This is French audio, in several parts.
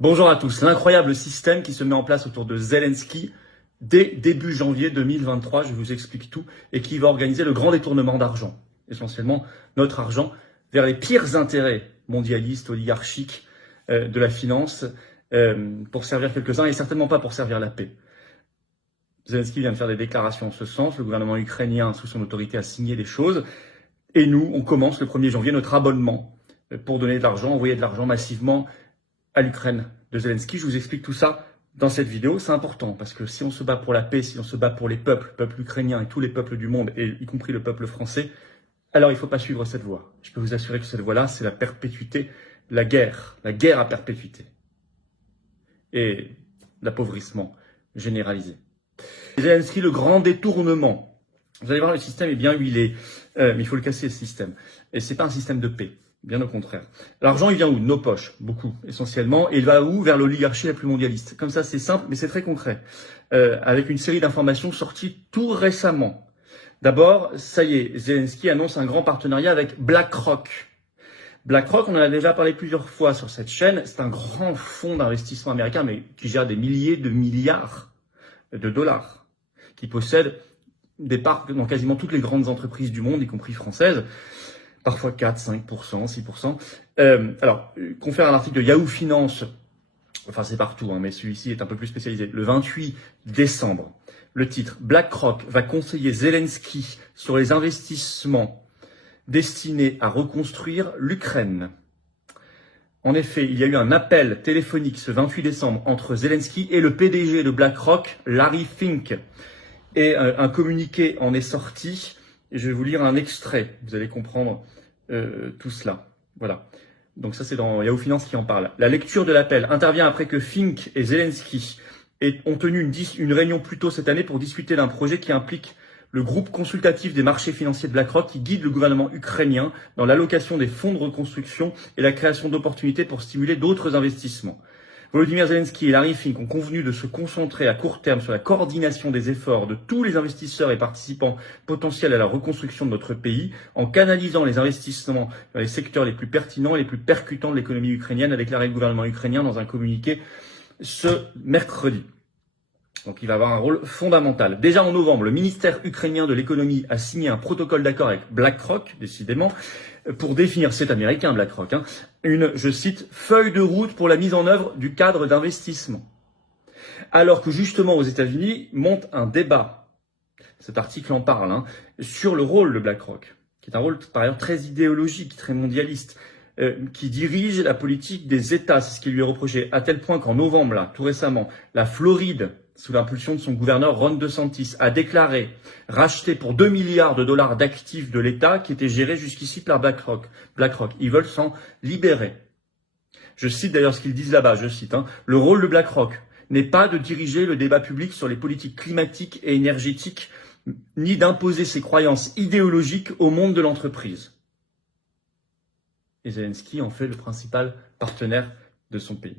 Bonjour à tous. L'incroyable système qui se met en place autour de Zelensky dès début janvier 2023, je vous explique tout, et qui va organiser le grand détournement d'argent, essentiellement notre argent, vers les pires intérêts mondialistes, oligarchiques de la finance, pour servir quelques-uns et certainement pas pour servir la paix. Zelensky vient de faire des déclarations en ce sens, le gouvernement ukrainien sous son autorité a signé des choses, et nous, on commence le 1er janvier notre abonnement pour donner de l'argent, envoyer de l'argent massivement à l'Ukraine de Zelensky. Je vous explique tout ça dans cette vidéo. C'est important parce que si on se bat pour la paix, si on se bat pour les peuples, le peuple ukrainien et tous les peuples du monde, et y compris le peuple français, alors il ne faut pas suivre cette voie. Je peux vous assurer que cette voie-là, c'est la perpétuité, la guerre à perpétuité et l'appauvrissement généralisé. Zelensky, le grand détournement. Vous allez voir, le système est bien huilé, mais il faut le casser, ce système. Et c'est pas un système de paix. Bien au contraire. L'argent, il vient où? De nos poches, beaucoup, essentiellement. Et il va où? Vers l'oligarchie la plus mondialiste. Comme ça, c'est simple, mais c'est très concret. Avec une série d'informations sorties tout récemment. D'abord, ça y est, Zelensky annonce un grand partenariat avec BlackRock. BlackRock, on en a déjà parlé plusieurs fois sur cette chaîne. C'est un grand fonds d'investissement américain, mais qui gère des milliers de milliards de dollars, qui possède des parts dans quasiment toutes les grandes entreprises du monde, y compris françaises. Parfois 4, 5%, 6%. Alors, confère un article de Yahoo Finance, enfin c'est partout, mais celui-ci est un peu plus spécialisé, le 28 décembre. Le titre, BlackRock va conseiller Zelensky sur les investissements destinés à reconstruire l'Ukraine. En effet, il y a eu un appel téléphonique ce 28 décembre entre Zelensky et le PDG de BlackRock, Larry Fink. Et un communiqué en est sorti. Et je vais vous lire un extrait, vous allez comprendre tout cela. Voilà. Donc ça, c'est dans Yahoo Finance qui en parle. La lecture de l'appel intervient après que Fink et Zelensky ont tenu une réunion plus tôt cette année pour discuter d'un projet qui implique le groupe consultatif des marchés financiers de BlackRock qui guide le gouvernement ukrainien dans l'allocation des fonds de reconstruction et la création d'opportunités pour stimuler d'autres investissements. Volodymyr Zelensky et Larry Fink ont convenu de se concentrer à court terme sur la coordination des efforts de tous les investisseurs et participants potentiels à la reconstruction de notre pays, en canalisant les investissements dans les secteurs les plus pertinents et les plus percutants de l'économie ukrainienne, a déclaré le gouvernement ukrainien dans un communiqué ce mercredi. Donc il va avoir un rôle fondamental. Déjà en novembre, le ministère ukrainien de l'économie a signé un protocole d'accord avec BlackRock, décidément, pour définir, c'est américain BlackRock, une, je cite, feuille de route pour la mise en œuvre du cadre d'investissement. Alors que justement aux États-Unis monte un débat, cet article en parle, sur le rôle de BlackRock, qui est un rôle par ailleurs très idéologique, très mondialiste, qui dirige la politique des États, c'est ce qui lui est reproché, à tel point qu'en novembre, là, tout récemment, la Floride, sous l'impulsion de son gouverneur Ron DeSantis, a déclaré racheter pour 2 milliards de dollars d'actifs de l'État qui étaient gérés jusqu'ici par BlackRock. Ils veulent s'en libérer. Je cite d'ailleurs ce qu'ils disent là-bas, je cite, le rôle de BlackRock n'est pas de diriger le débat public sur les politiques climatiques et énergétiques, ni d'imposer ses croyances idéologiques au monde de l'entreprise. Et Zelensky en fait le principal partenaire de son pays.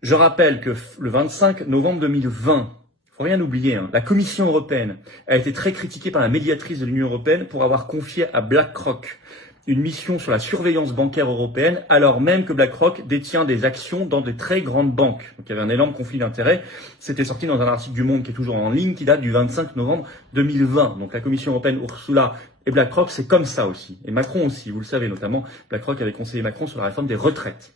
Je rappelle que le 25 novembre 2020, il faut rien oublier, la Commission européenne a été très critiquée par la médiatrice de l'Union européenne pour avoir confié à BlackRock une mission sur la surveillance bancaire européenne, alors même que BlackRock détient des actions dans des très grandes banques. Donc il y avait un énorme conflit d'intérêts. C'était sorti dans un article du Monde qui est toujours en ligne, qui date du 25 novembre 2020. Donc la Commission européenne, Ursula et BlackRock, c'est comme ça aussi. Et Macron aussi, vous le savez notamment, BlackRock avait conseillé Macron sur la réforme des retraites.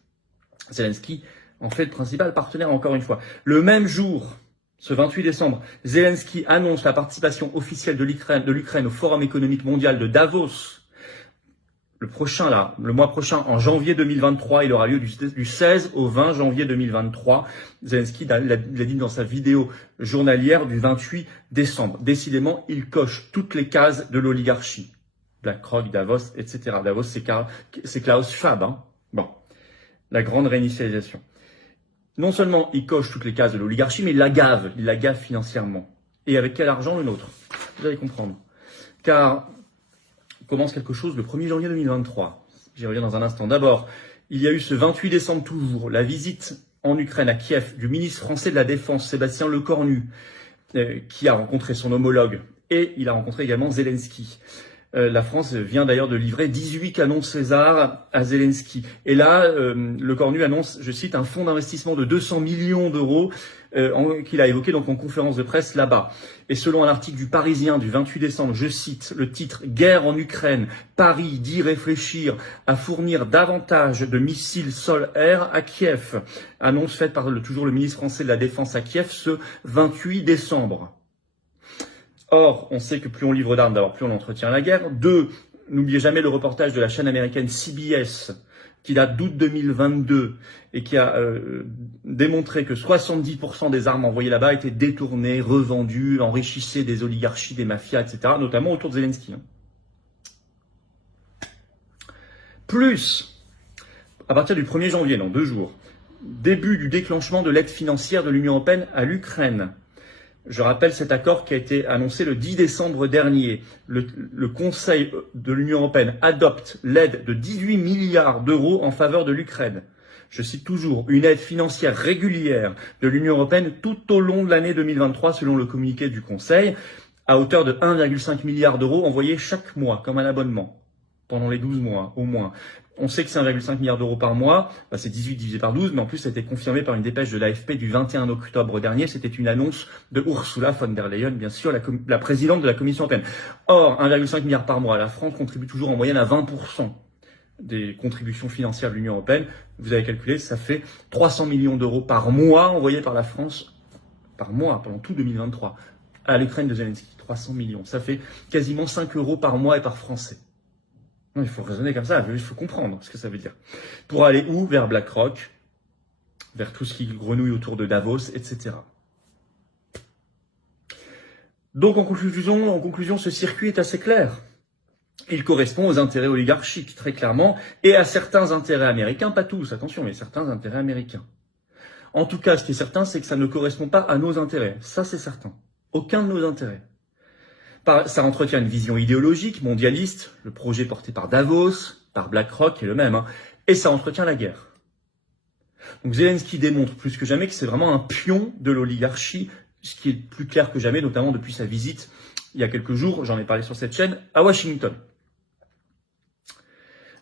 Zelensky en fait le principal partenaire encore une fois. Le même jour, ce 28 décembre, Zelensky annonce la participation officielle de l'Ukraine au Forum économique mondial de Davos. Le mois prochain, en janvier 2023, il aura lieu du 16 au 20 janvier 2023. Zelensky l'a dit dans sa vidéo journalière du 28 décembre. Décidément, il coche toutes les cases de l'oligarchie. BlackRock, Davos, etc. Davos, c'est Klaus Schwab. Bon, la grande réinitialisation. Non seulement il coche toutes les cases de l'oligarchie, mais il la gave financièrement. Et avec quel argent? Le nôtre. Vous allez comprendre. Car commence quelque chose le 1er janvier 2023. J'y reviens dans un instant. D'abord, il y a eu ce 28 décembre toujours, la visite en Ukraine, à Kiev, du ministre français de la Défense, Sébastien Lecornu, qui a rencontré son homologue. Et il a rencontré également Zelensky. La France vient d'ailleurs de livrer 18 canons César à Zelensky. Et là, le Cornu annonce, je cite, un fonds d'investissement de 200 millions d'euros qu'il a évoqué donc en conférence de presse là-bas. Et selon un article du Parisien du 28 décembre, je cite le titre « Guerre en Ukraine, Paris dit réfléchir à fournir davantage de missiles sol-air à Kiev ». Annonce faite par toujours le ministre français de la Défense à Kiev ce 28 décembre. Or, on sait que plus on livre d'armes, d'abord plus on entretient la guerre. 2, n'oubliez jamais le reportage de la chaîne américaine CBS qui date d'août 2022 et qui a démontré que 70% des armes envoyées là-bas étaient détournées, revendues, enrichissaient des oligarchies, des mafias, etc., notamment autour de Zelensky. Plus, à partir du 1er janvier, dans 2 jours, début du déclenchement de l'aide financière de l'Union européenne à l'Ukraine. Je rappelle cet accord qui a été annoncé le 10 décembre dernier. Le Conseil de l'Union européenne adopte l'aide de 18 milliards d'euros en faveur de l'Ukraine. Je cite toujours, une aide financière régulière de l'Union européenne tout au long de l'année 2023 selon le communiqué du Conseil, à hauteur de 1,5 milliard d'euros envoyés chaque mois comme un abonnement, pendant les 12 mois au moins. On sait que c'est 1,5 milliard d'euros par mois, c'est 18 divisé par 12, mais en plus ça a été confirmé par une dépêche de l'AFP du 21 octobre dernier. C'était une annonce de Ursula von der Leyen, bien sûr, la présidente de la Commission européenne. Or, 1,5 milliard par mois, la France contribue toujours en moyenne à 20% des contributions financières de l'Union européenne. Vous avez calculé, ça fait 300 millions d'euros par mois envoyés par la France, par mois, pendant tout 2023, à l'Ukraine de Zelensky. 300 millions, ça fait quasiment 5 euros par mois et par Français. Non, il faut raisonner comme ça, il faut comprendre ce que ça veut dire. Pour aller où? Vers BlackRock, vers tout ce qui grenouille autour de Davos, etc. Donc en conclusion, ce circuit est assez clair. Il correspond aux intérêts oligarchiques, très clairement, et à certains intérêts américains, pas tous, attention, mais certains intérêts américains. En tout cas, ce qui est certain, c'est que ça ne correspond pas à nos intérêts. Ça, c'est certain. Aucun de nos intérêts. Ça entretient une vision idéologique, mondialiste, le projet porté par Davos, par BlackRock est le même, et ça entretient la guerre. Donc Zelensky démontre plus que jamais que c'est vraiment un pion de l'oligarchie, ce qui est plus clair que jamais, notamment depuis sa visite il y a quelques jours, j'en ai parlé sur cette chaîne, à Washington.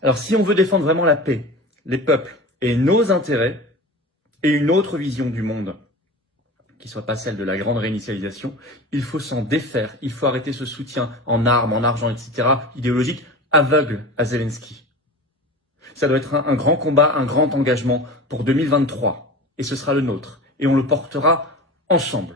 Alors si on veut défendre vraiment la paix, les peuples et nos intérêts, et une autre vision du monde, qui soit pas celle de la grande réinitialisation, il faut s'en défaire, il faut arrêter ce soutien en armes, en argent, etc., idéologique, aveugle à Zelensky. Ça doit être un grand combat, un grand engagement pour 2023, et ce sera le nôtre, et on le portera ensemble.